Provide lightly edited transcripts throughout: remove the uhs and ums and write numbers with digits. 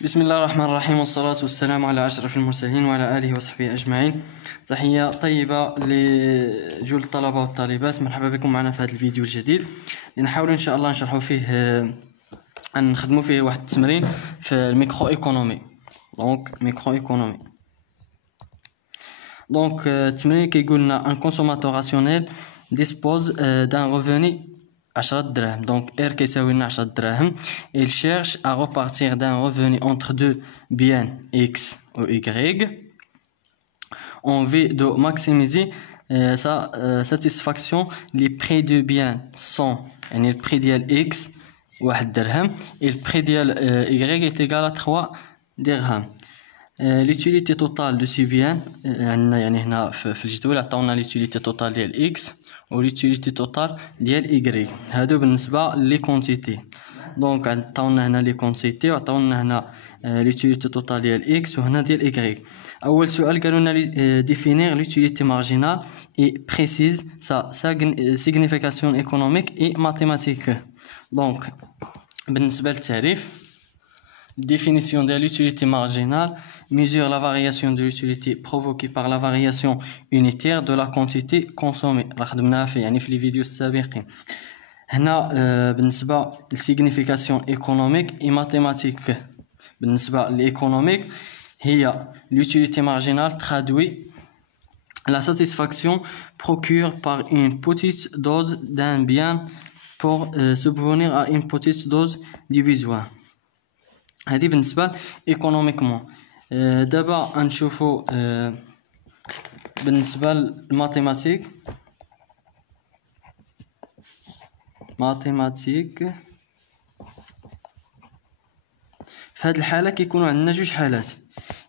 بسم الله الرحمن الرحيم، والصلاة والسلام على أشرف المرسلين وعلى آله وصحبه أجمعين. تحية طيبة لجل الطلبة والطالبات، مرحبا بكم معنا في هذا الفيديو الجديد اللي نحاول إن شاء الله نشرحوا فيه نخدموا فيه واحد التمرين في الميكرو إيكونومي. دونك التمرين كيقول لنا ان كونسوماتور راسيونيل ديسبوز دان ريفوني 10 دراهم. دونك R كيساوي لنا 10 دراهم. Il cherche à repartir d'un revenu entre deux biens X ou Y en vue de maximiser sa satisfaction. Les prix de biens sont يعني البري ديال X 1 درهم et le prix ديال Y est égal à 3 درهم. l'utilité totale de ce bien عندنا يعني هنا في الجدول عطاونا l'utilité totale ديال X و l'utilité totale ديال Y. هادو بالنسبة لي كونتيتي. دونك عطاونا هنا لي كونتيتي وعطاونا هنا l'utilité totale ديال X وهنا ديال Y. أول سؤال قالوا لنا définir l'utilité marginale et précise sa signification économique et mathématique. دونك بالنسبة للتعريف définition de l'utilité marginale mesure la variation de l'utilité provoquée par la variation unitaire de la quantité consommée. راه خدمناها في les فيديو السابقين. هنا بالنسبة للسيغنيفيكاسيون ايكونوميك et mathématique. بالنسبة للايكونوميك هي l'utilité marginale traduit la satisfaction procure par une petite dose d'un bien pour subvenir à une petite dose du besoin. هذه بالنسبة ايكونوميكمون. دابا غنشوفو بالنسبة للماتيماتيك. في هذه الحالة كيكونوا عندنا جوج حالات،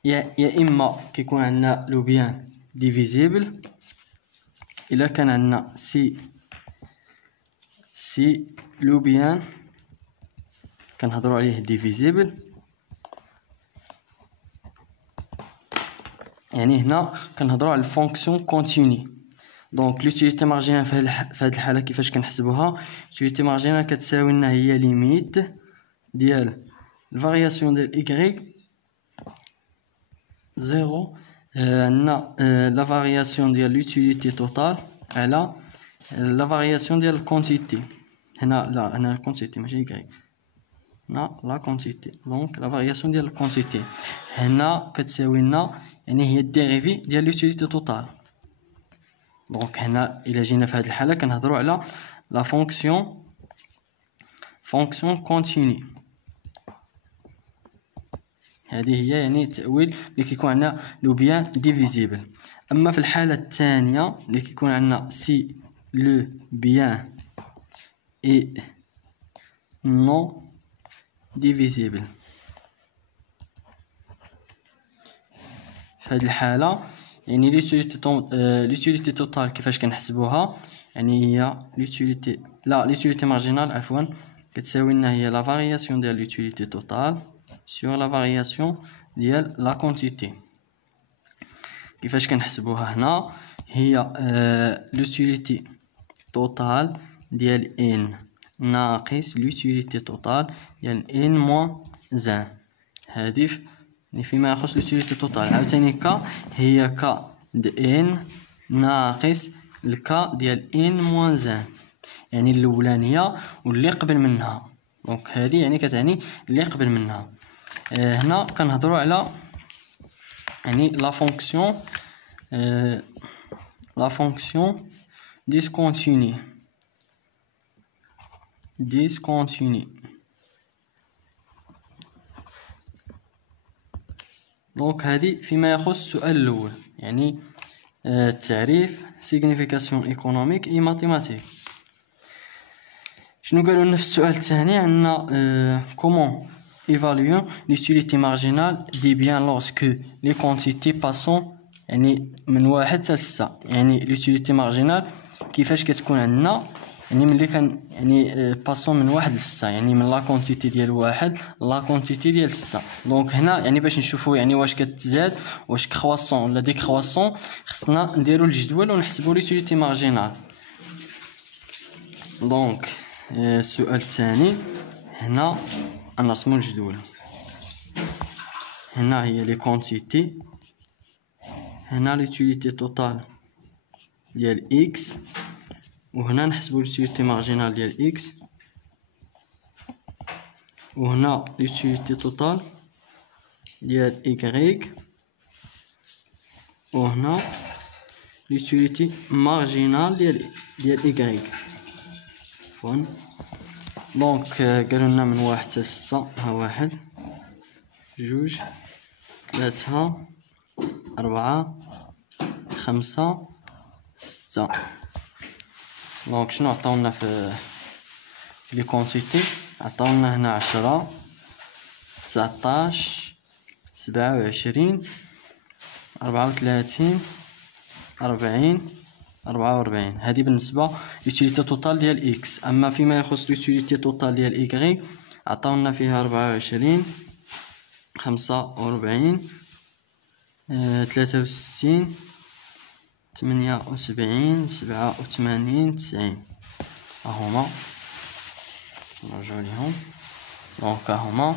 يا اما كيكون عندنا لو بيان ديفيزيبل الا كان عندنا سي لو بيان كنهضروا عليه ديفيزيبل. يعني هنا كنهضروا على الفونكسيون كونتيني. دونك لوتيليتي مارجينال في هذه الحاله كيفاش كنحسبوها؟ لوتيليتي مارجينال كتساوي لنا هي ليميت ديال الفارياسيون ديال اكغيك زيرو عندنا لا فارياسيون ديال لوتيليتي توتال على لا فارياسيون ديال الكونتيتي. هنا هنا الكونتيتي ماشي اكغيك، لا كونتيتي. دونك لا فارياسيون ديال الكونتيتي هنا كتساوي لنا يعني هي الديريفي ديال لوتيليتي توتال. دونك هنا الا جينا في هذه الحاله كنهضروا على لا فونكسيون كونتيني. هذه هي يعني التأويل اللي كيكون عندنا لو بيان ديفيزيبل. اما في الحاله الثانيه اللي كيكون عندنا سي لو بيان اي نو ديفيزيبل، في هذه الحالة يعني لوتيليتي توتال كيفاش كنحسبوها؟ يعني هي لوتيليتي مارجينال عفوا كتساوي لنا هي لا فارياسيون ديال لوتيليتي توتال سور لا فارياسيون ديال لا كونتيتي. كيفاش كنحسبوها هنا؟ هي لوتيليتي توتال ديال ان ناقص لوتيليتي توتال ديال ان موان زان. هذه فيما يخص لوتيليتي توتال. عاوتاني ك هي ك د ان ناقص الكا ديال ان موان زان، يعني الاولانيه واللي قبل منها. دونك هذه يعني كتعني اللي قبل منها. هنا كنهضروا على يعني لا فونكسيون ديسكونتيني. دونك هذه فيما يخص السؤال الاول، يعني التعريف سيغنيفيكاسيون ايكونوميك اي ماتيماتيك. شنو قالوا لنا في السؤال الثاني؟ عندنا كومون ايفاليون لوتيليتي مارجينال دي بيان لورسكو لي كونتيتي باسون يعني من 1 حتى 6. يعني لوتيليتي مارجينال كيفاش كتكون عندنا يعني ملي كان يعني باسون من 1 ل 6، يعني من لا كونتيتي ديال 1 لا كونتيتي ديال 6. دونك هنا يعني باش نشوفوا يعني واش كتزاد واش كرواسون ولا ديكرواسون خصنا نديروا الجدول ونحسبوا لوتيليتي مارجينال. دونك السؤال الثاني هنا نرسموا الجدول. هنا هي لي كونتيتي، هنا لوتيليتي توتال ديال اكس، وهنا نحسبو لوتيليتي مارجينال ديال اكس، وهنا لوتيليتي توتال ديال إيكغيك، وهنا لوتيليتي مارجينال ديال إيكغيك. عفوا. دونك قالولنا من 1 حتى 6، ها 1 2 3 4 5 6. دونك شنو عطاونا في لي كونتيتي؟ عطاونا هنا 10 19 27 34 40 44. هذه بالنسبه لوتيليتي توتال ديال اكس. اما فيما يخص لوتيليتي توتال ديال ايكغي عطاونا فيها 24 45 63 78 87 90. هما نرجعو ليهم. دونك هما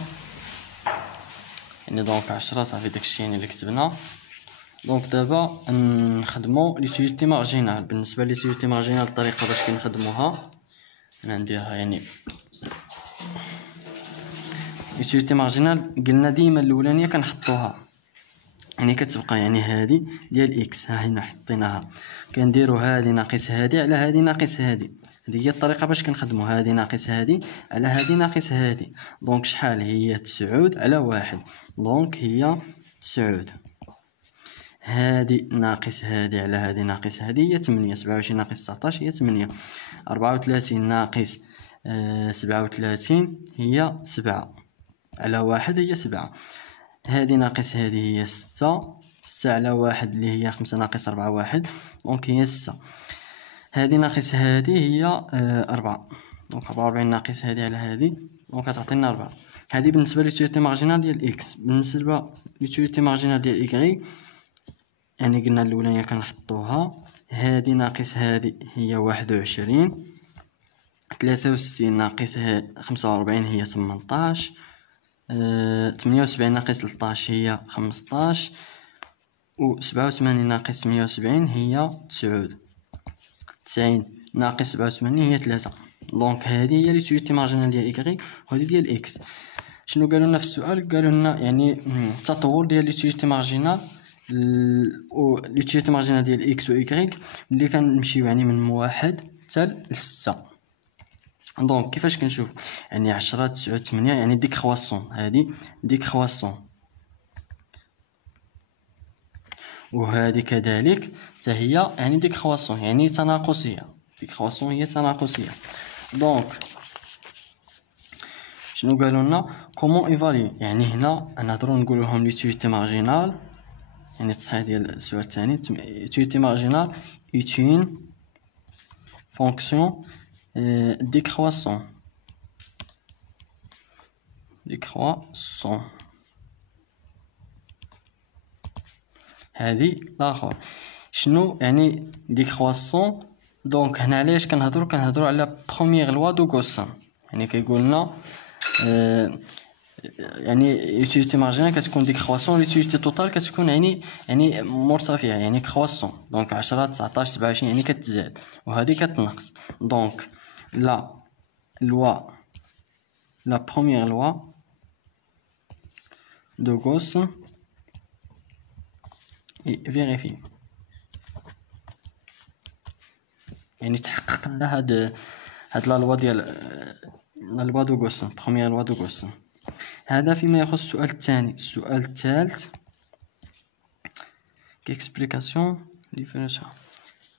يعني دونك 10 صافي داكشي يعني اللي كتبنا. دونك دابا نخدمو لوتيليتي مارجينال. بالنسبه لوتيليتي مارجينال الطريقه باش كنخدموها انا نديرها يعني لوتيليتي مارجينال قلنا ديما الاولانيه كنحطوها يعني كتبقى يعني هذه ديال اكس، ها هنا حطيناها كنديرو هذه ناقص هذه على هذه ناقص هذه. هذه هي الطريقه باش كنخدمو هذه ناقص هذه على هذه ناقص هذه. دونك شحال هي 9 على 1، دونك هي 9. هذه ناقص هذه على هذه ناقص هذه هي 8. 27 ناقص 19 هي 8. 34 ناقص 37 هي 7 على 1 هي 7. هذه ناقص هذه هي 6. 6 على 1 اللي هي 5 ناقص 4 1، دونك هي 6. هذه ناقص هذه هي 4، دونك 44 ناقص هذه على هذه دونك كتعطينا 4. هذه بالنسبه للوتيليتي مارجينال ديال اكس. بالنسبه للوتيليتي مارجينال ديال ايكغي يعني قلنا الاولانيه كنحطوها هذه ناقص هذه هي 21. 63 ناقص 45 هي 18. 78 ناقص 13 هي 15. و 87 ناقص 170 هي 9. 90 ناقص 87 هي 3. دونك هذه هي لوتيليتي مارجينال ديال ايكغي وهذه ديال اكس. شنو قالوا لنا في السؤال؟ قالوا لنا يعني التطور ديال لوتيليتي مارجينال و لوتيليتي مارجينال ديال اكس و ايكغيك ملي كنمشيو يعني من 1 حتى ل 6. دونك كيفاش كنشوف يعني 10 9 8 يعني ديكرواسون، هذه ديكرواسون، وهذه كذلك حتى هي يعني ديكرواسون يعني تناقصيه. ديكرواسون هي تناقصيه. دونك شنو قالوا لنا؟ كومون ايفالي. يعني هنا نهضروا نقولوا لهم لوتيليتي مارجينال يعني التصحيح ديال السؤال الثاني. لوتيليتي مارجينال est une fonction décroissant. هذه الاخر شنو يعني ديكرواسون؟ دونك هنا علاش كنهضروا على بروميير لوا دو غوسن. يعني كيقول لنا يعني يوتيليتي مارجينال كتكون ديكرواسون، لوتيليتي توتال كتكون يعني مرتفعه يعني كرواسون. دونك 10 19 27 يعني كتزاد وهذه كتنقص. دونك لا بروميير لوا دو غوسن فيريفي يعني تحقق لنا هاد لا لوا ديال لا لوا دو غوسن، بروميير لوا دو غوسن. هذا فيما يخص السؤال الثاني. السؤال الثالث كيكسبليكاسيون ديفيرونسيال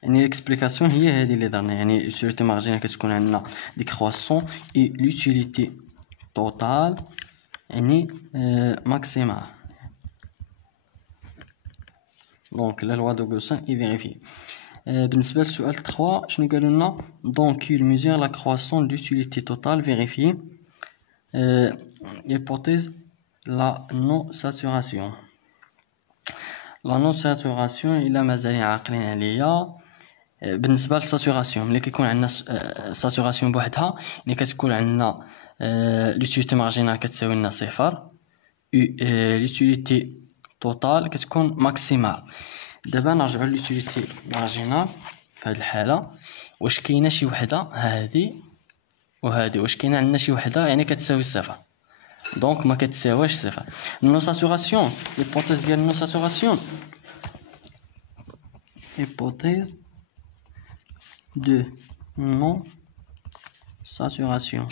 يعني ليكسبليكاسيون هي هذه اللي درنا. يعني لوتيليتي مارجينال كتكون عندنا ديكرواسون اي لوتيليتي توتال يعني ماكسيمال. دونك لا لوا دو غوسن اي فيريفي. بالنسبه للسؤال 3 شنو قالوا لنا؟ دونك il mesure la croissance d'utilité totale vérifiée. Hypothèse la non-saturation. لا نون ساتوراسيون الا مازال عاقلين عليا. بالنسبه للساتوراسيون ملي كيكون عندنا ساتوراسيون بوحدها يعني كتكون عندنا لوتيليتي مارجينال كتساوي لنا 0 l'utilité totale كتكون ماكسيمال. دابا نرجعوا لليوتيليتي مارجينال في هذه الحاله، واش كاينه شي وحده هذه وهذه، واش كاينه عندنا شي وحده يعني كتساوي صفر؟ دونك ما كتساواش صفر. نو ساتوراسيون، l'hypothèse ديال نو ساتوراسيون، hypothèse de non saturation.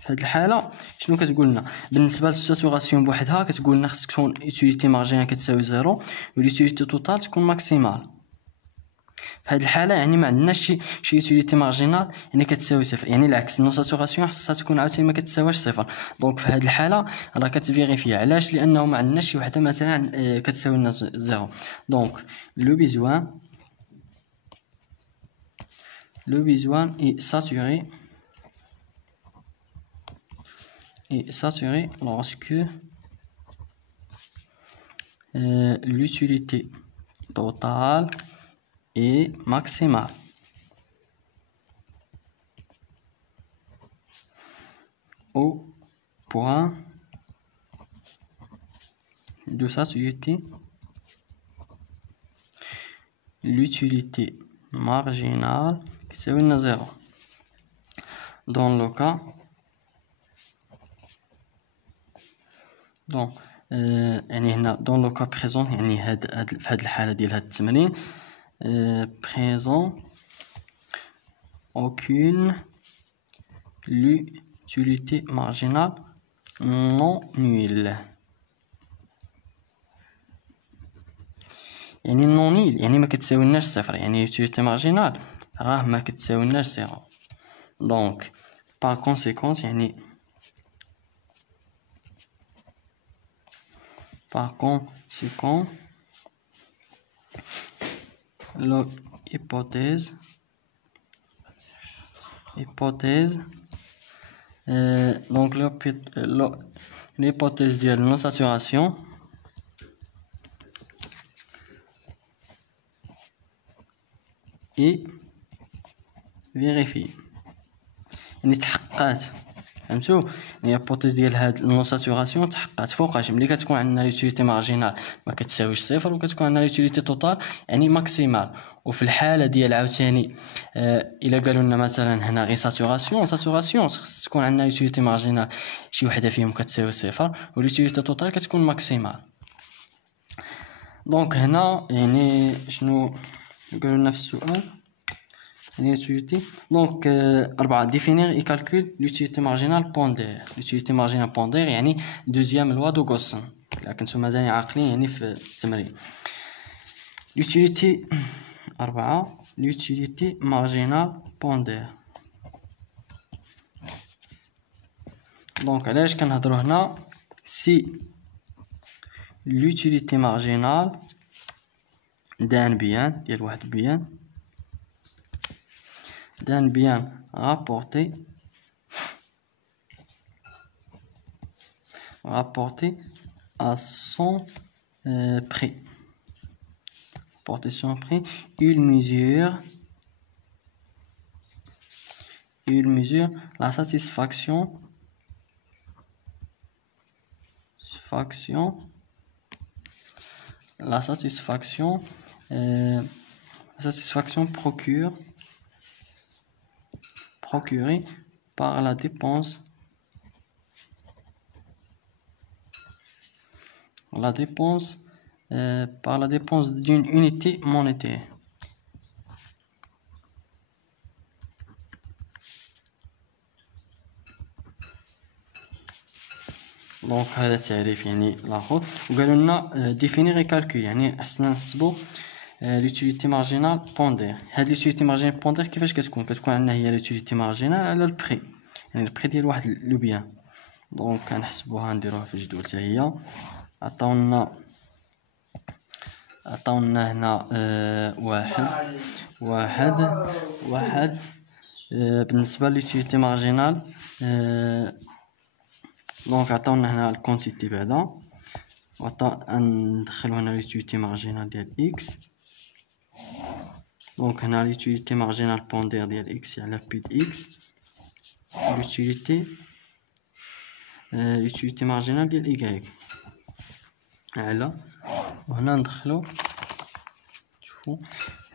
في هذه الحاله شنو كتقول لنا؟ بالنسبه للساتوراسيون بوحدها كتقول لنا خصك تكون يوتيليتي مارجينال كتساوي زيرو واليوتيليتي توتال تكون ماكسيمال. في هذه الحاله يعني ما عندناش شي يوتيليتي مارجينال يعني كتساوي صفر، يعني العكس نو ساتوراسيون خصها تكون عاوتاني ما كتساواش صفر. دونك في هذه الحاله راه كتفيريفي علاش، لانه ما عندناش شي وحده مثلا كتساوي لنا زيرو. دونك لو besoin est saturé lorsque l'utilité totale est maximale. Au point de saturation, l'utilité marginale c'est une zéro. Dans le cas يعني هنا dans le cas présent يعني في هاد الحالة ديال هاد التمرين présent aucune l'utilité marginale non nulle. يعني نون نيل يعني ما كتساويناش صفر، يعني يوتيليتي مارجينال راه ما كتساويناش زيرو. دونك باغ كونسيكونس يعني l'hypothèse donc l'hypothèse ديال non saturation et vérifier يعني تحققات. فهمتوا؟ يعني البوتيز ديال هاد نو ساتوراسيون تحققات فوقاش ملي كتكون عندنا ليوتيليتي مارجينال ما كتساويش صفر وكتكون عندنا ليوتيليتي توتال يعني ماكسيمال. وفي الحاله ديال عاوتاني الا قالوا لنا مثلا هنا غير ساتوراسيون خص تكون عندنا ليوتيليتي مارجينال شي وحده فيهم كتساوي صفر وليوتيليتي توتال كتكون ماكسيمال. دونك هنا يعني شنو قالوا لنا في السؤال؟ l'utilité. Donc, 4 définir et calculer l'utilité marginale pondère. L'utilité marginale pondère يعني deuxième loi de Gauss. لكن نتوما مازال عاقلين يعني في التمرين. L'utilité 4 l'utilité marginale pondère. Donc علاش كنهضروا هنا si l'utilité marginale d'un bien ديال واحد bien d'un bien rapporté à son prix. Rapporté son prix, il mesure la satisfaction procurée par la dépense d'une unité monétaire. دونك هذا التعريف يعني الاخر. وقالوا لنا ديفينير كالكول يعني حسنا نحسبوا ليوتيليتي مارجينال بوندير. هاد ليوتيليتي مارجينال بوندير كيفاش كتكون عندنا هي ليوتيليتي مارجينال على البري، يعني البري ديال واحد لو بيان. دونك كنحسبوها نديروها في الجدول حتى هي. عطاونا هنا واحد بالنسبه لليوتيليتي مارجينال. دونك عطاونا هنا الكونتيتي بعدا ندخلو هنا ليوتيليتي مارجينال ديال اكس. دونك هنا ليوتيليتي مارجينال بوندير ديال اكس على بي د اكس. ليوتيليتي لوتيليتي مارجينال ديال إيكغيك على، وهنا ندخلو شوفو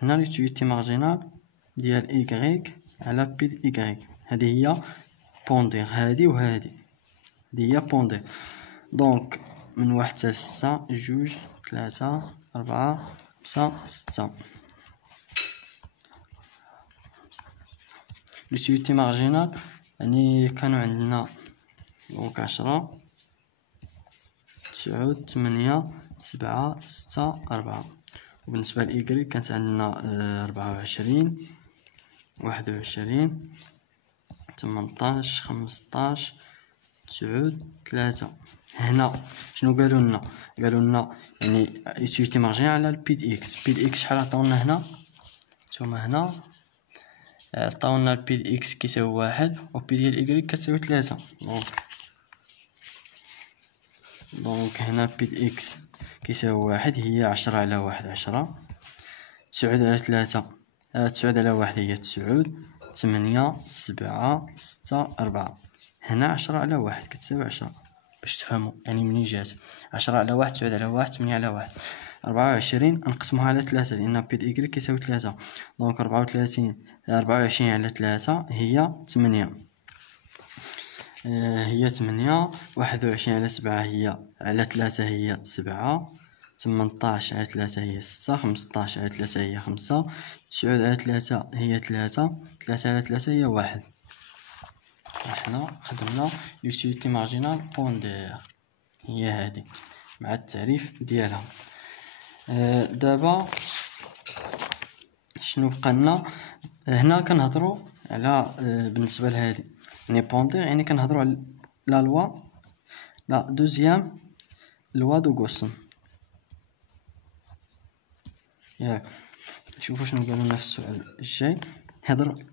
هنا لوتيليتي مارجينال ديال إيكغيك على بي د إيكغيك. هادي هي بوندير، هادي وهادي هادي هي بوندير. دونك من 1 حتى 6 جوج 3 4 5 6. لوتيليتي مارجينال يعني كانوا عندنا دونك 10 9 8 7 6 4. وبالنسبة لإيكغيك كانت عندنا 24 21 18 15 9 3. هنا شنو قالوا لنا؟ قالوا لنا يعني لوتيليتي مارجينال على البي د اكس. بي د اكس شحال عطاونا هنا؟ نتوما هنا عطاونا البي د اكس كيساوي 1 و بي ديال إيكغيك كتساوي 3. دونك هنا بي د اكس كيساوي 1 هي 10 على 1 10، 9 على 3 9 على 1 هي 9، 8 7 6 4. هنا 10 على 1 كتساوي 10 باش تفهموا يعني منين جات 10 على 1 9 على 1 8 على 1. 24 نقسموها على 3 لأن بي د إيكغيك كيساوي 3. دونك 24 على 3 هي 8 هي 8. 21 على 7 هي على 3 هي 7. 18 على 3 هي 6. 15 على 3 هي 5. 9 على 3 هي 3. 3 على 3 هي 1. احنا خدمنا لوتيليتي مارجينال بوندير هي هادي مع التعريف ديالها. دابا شنو بقى لنا هنا؟ كنهضروا على بالنسبه لهادي يعني بوندير، يعني كنهضروا على لا لوا لا دوزيام لوا دو غوسن. ياك شوفوا شنو قالوا لنا في السؤال الجاي. هضر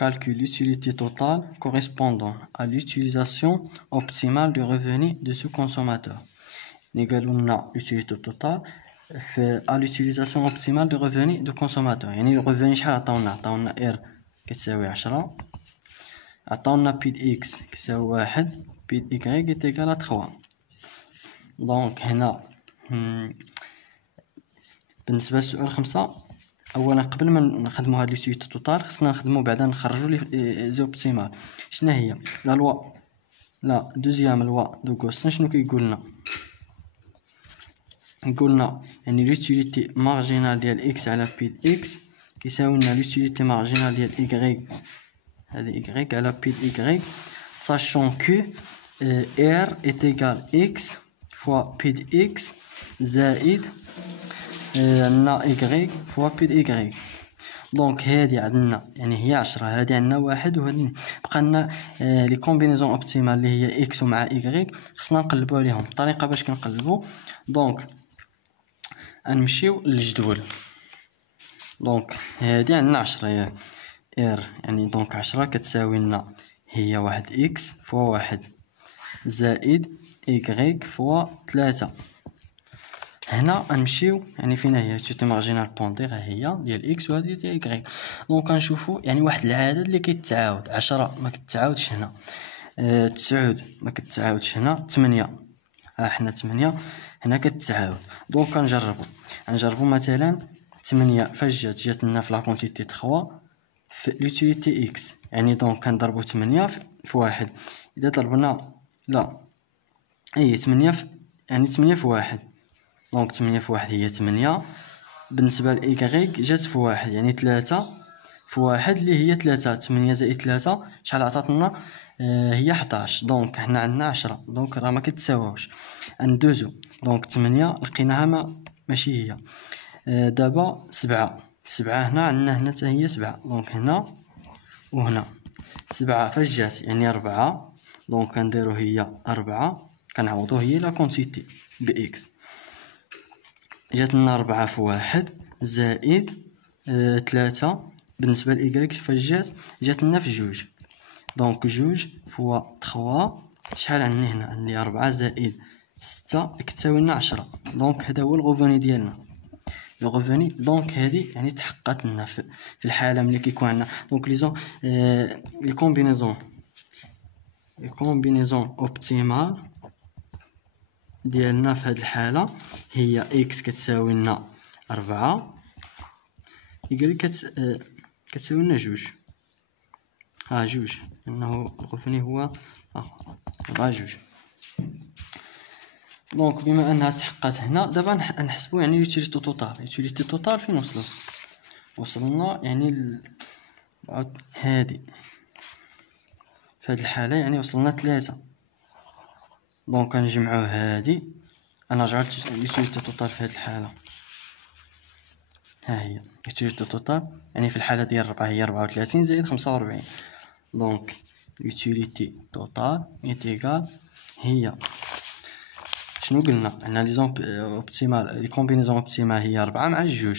calcul l'utilité totale correspondant à l'utilisation optimale du revenu de ce consommateur. قالوا لنا l'utilité totale à l'utilisation optimale du revenu du consommateur. يعني الريفوني شحال عطاونا R كتساوي 10، عطاونا بي د اكس كيساوي 1، بي د إيكغيك est égal à 3. دونك هنا بالنسبه للسؤال 5 اولا قبل ما نخدموا هاد لوتيليتي توتال خصنا نخدموا بعدا نخرجوا لي زوبتيمال. شنو هي لا لوا لا دوزيام لوا دو غوسن؟ شنو كيقول لنا؟ يقول لنا يعني لوتيليتي مارجينال ديال اكس على بي د اكس كيساوي لنا لوتيليتي مارجينال ديال إيكغيك، هذه إيكغيك على بي د إيكغيك، sachant que R est égal x fois P de x زائد عندنا إيكغيك فوا بي د إيكغيك. دونك هادي عندنا يعني هي 10، هادي عندنا 1 وهادي بقى لنا لي كومبينيزون اوبتيمال اللي هي اكس ومع إيكغيك خصنا نقلبوا عليهم. الطريقه باش كنقلبوا دونك غنمشيو للجدول. دونك هادي عندنا 10 ياك ار يعني دونك 10 كتساوي لنا هي 1 اكس فوا 1 زائد إيكغيك فوا 3. هنا غنمشيو يعني فين هي لوتيليتي مارجينال بوندير هي ديال اكس وهذه ديال إيكغيك. دونك غنشوفو يعني واحد العدد اللي كيتعاود. 10 ما كتعاودش هنا، 9 ما كتعاودش هنا، 8 حنا 8 هنا كتعاود. دونك غنجربو مثلا 8 فاش جات لنا في لا كونتيتي 3 في لوتيليتي اكس، يعني دونك كنضربو 8 في 1. اذا ضربنا لا اي 8 يعني 8 في 1، دونك 8 في 1 هي 8. بالنسبه لإيكغيك جات في 1 يعني 3 في 1 اللي هي 3. 8 زائد 3 شحال عطاتنا؟ هي 11. دونك حنا عندنا 10، دونك راه ما كتساواوش. ندوزو دونك 8 لقيناها ماشي هي. دابا 7 هنا عندنا هنا حتى هي 7، دونك هنا وهنا 7 فاش جات يعني 4. دونك كنديرو هي 4 كنعوضو هي لا كونتيتي بإكس، جات لنا 4 في 1 زائد 3. بالنسبة لإيكغيك فاش جات لنا في 2، دونك 2 فوا 3 شحال عندي هنا؟ عندي 4 زائد 6 كتساوي لنا 10. دونك هذا هو الغوفوني ديالنا. لو ريفوني. دونك هذه يعني تحققت لنا في الحاله ملي كيكون عندنا دونك لي كومبينيزون اوبتيمال ديالنا في هذه الحاله هي اكس كتساوي لنا 4 يقال كتساوي لنا 2 جوج انه الريفوني هو 2. دونك بما انها تحققت هنا دابا نحسبوا يعني ليوتيليتي توتال فين وصلنا يعني هذه في هذه الحاله يعني وصلنا 3. دونك كنجمعوا هذه انا جعلت ليوتيليتي توتال في هذه الحاله ها هي ليوتيليتي توتال يعني في الحاله ديال 4 هي 34 زائد 45. دونك ليوتيليتي توتال ايتيغال هي شنو قلنا عندنا اوبتيمال لي كومبينيزون اوبتيمال هي 4 مع 2.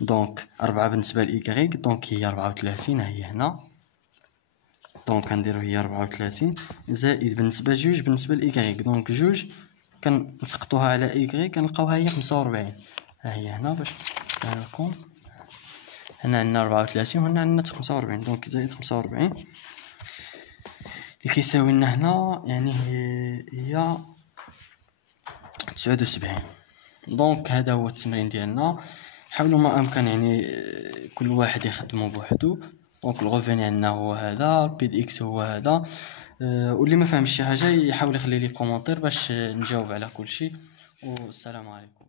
دونك 4 بالنسبه ل دونك هي 34 هي هنا. دونك كنديرو هي 34 زائد بالنسبه 2 بالنسبه ل دونك 2 كنسقطوها على كنلقاوها هي 45 ها هي هنا باش نبان لكم. هنا عندنا 34 وهنا عندنا 45 دونك زائد 45 اللي كيساوي لنا هنا يعني هي 79. دونك هذا هو التمرين ديالنا. حاولوا ما امكن يعني كل واحد يخدمه بوحدو. دونك الغوفيني عندنا هو هذا، البي دي اكس هو هذا. واللي ما فهمش شي حاجه يحاول يخلي لي في كومونتير باش نجاوب على كل شيء. والسلام عليكم.